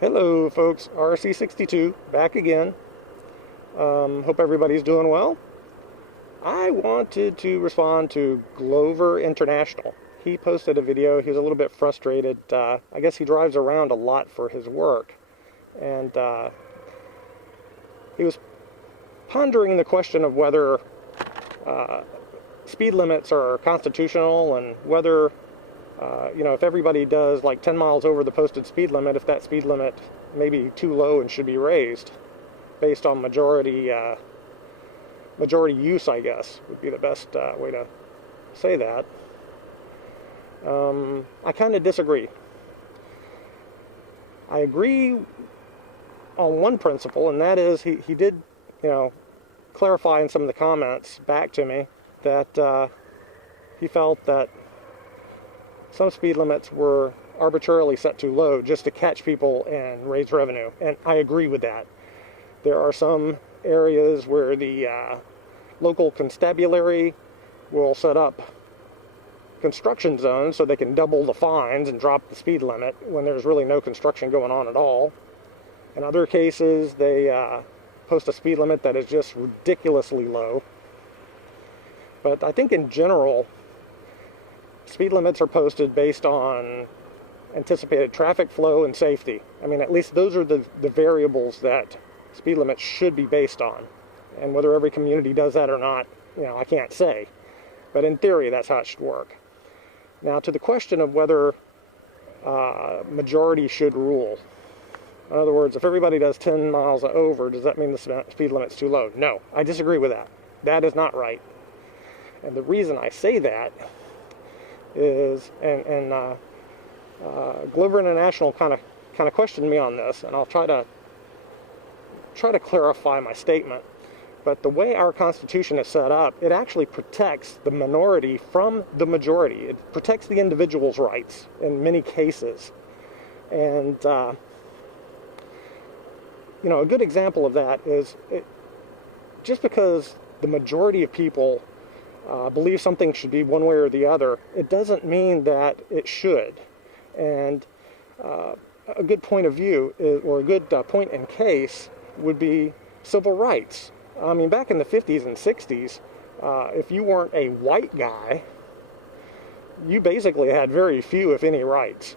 Hello folks, RC62 back again. Hope everybody's doing well. I wanted to respond to Glover International. He posted a video. He was a little bit frustrated. I guess he drives around a lot for his work, and he was pondering the question of whether speed limits are constitutional, and whether if everybody does like 10 miles over the posted speed limit, if that speed limit may be too low and should be raised based on majority use, I guess, would be the best way to say that. I kind of disagree. I agree on one principle, and that is he did, clarify in some of the comments back to me that he felt that some speed limits were arbitrarily set too low just to catch people and raise revenue, and I agree with that. There are some areas where the local constabulary will set up construction zones so they can double the fines and drop the speed limit when there's really no construction going on at all. In other cases, they post a speed limit that is just ridiculously low. But I think in general, speed limits are posted based on anticipated traffic flow and safety. I mean, at least those are the variables that speed limits should be based on. And whether every community does that or not, I can't say. But in theory, that's how it should work. Now, to the question of whether majority should rule. In other words, if everybody does 10 miles over, does that mean the speed limit's too low? No, I disagree with that. That is not right. And the reason I say that is, and Glover International kind of questioned me on this, and I'll try to clarify my statement. But the way our Constitution is set up, it actually protects the minority from the majority. It protects the individual's rights in many cases. And a good example of that is just because the majority of people believe something should be one way or the other, it doesn't mean that it should. And a good point of view or a good point in case would be civil rights. I mean, back in the 50s and 60s, if you weren't a white guy, you basically had very few, if any, rights.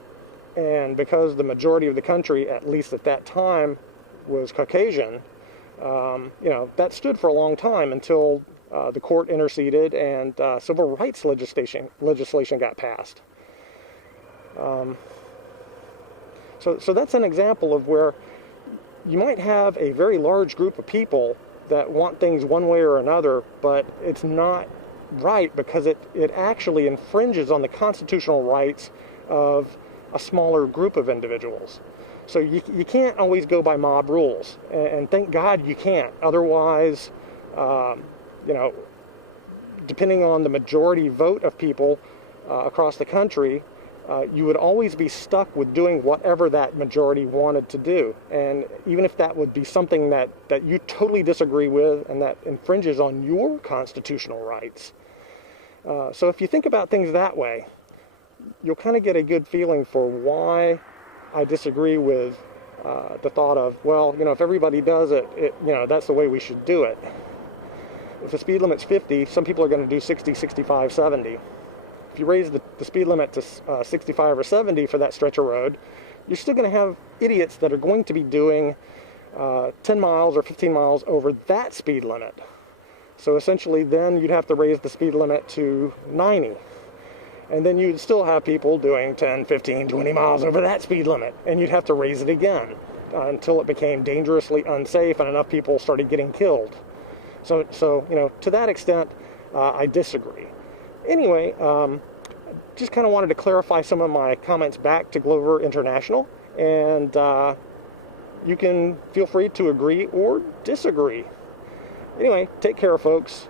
And because the majority of the country, at least at that time, was Caucasian, that stood for a long time until the court interceded and civil rights legislation got passed. So that's an example of where you might have a very large group of people that want things one way or another, but it's not right because it actually infringes on the constitutional rights of a smaller group of individuals. So you can't always go by mob rules, and thank God you can't. Otherwise, depending on the majority vote of people across the country, you would always be stuck with doing whatever that majority wanted to do. And even if that would be something that you totally disagree with and that infringes on your constitutional rights. So if you think about things that way, you'll kind of get a good feeling for why I disagree with the thought of, well, if everybody does it, that's the way we should do it. If the speed limit's 50, some people are going to do 60, 65, 70. If you raise the speed limit to 65 or 70 for that stretch of road, you're still going to have idiots that are going to be doing 10 miles or 15 miles over that speed limit. So essentially then you'd have to raise the speed limit to 90. And then you'd still have people doing 10, 15, 20 miles over that speed limit. And you'd have to raise it again until it became dangerously unsafe and enough people started getting killed. So to that extent, I disagree. Anyway, just kind of wanted to clarify some of my comments back to Glover International, and you can feel free to agree or disagree. Anyway, take care, folks.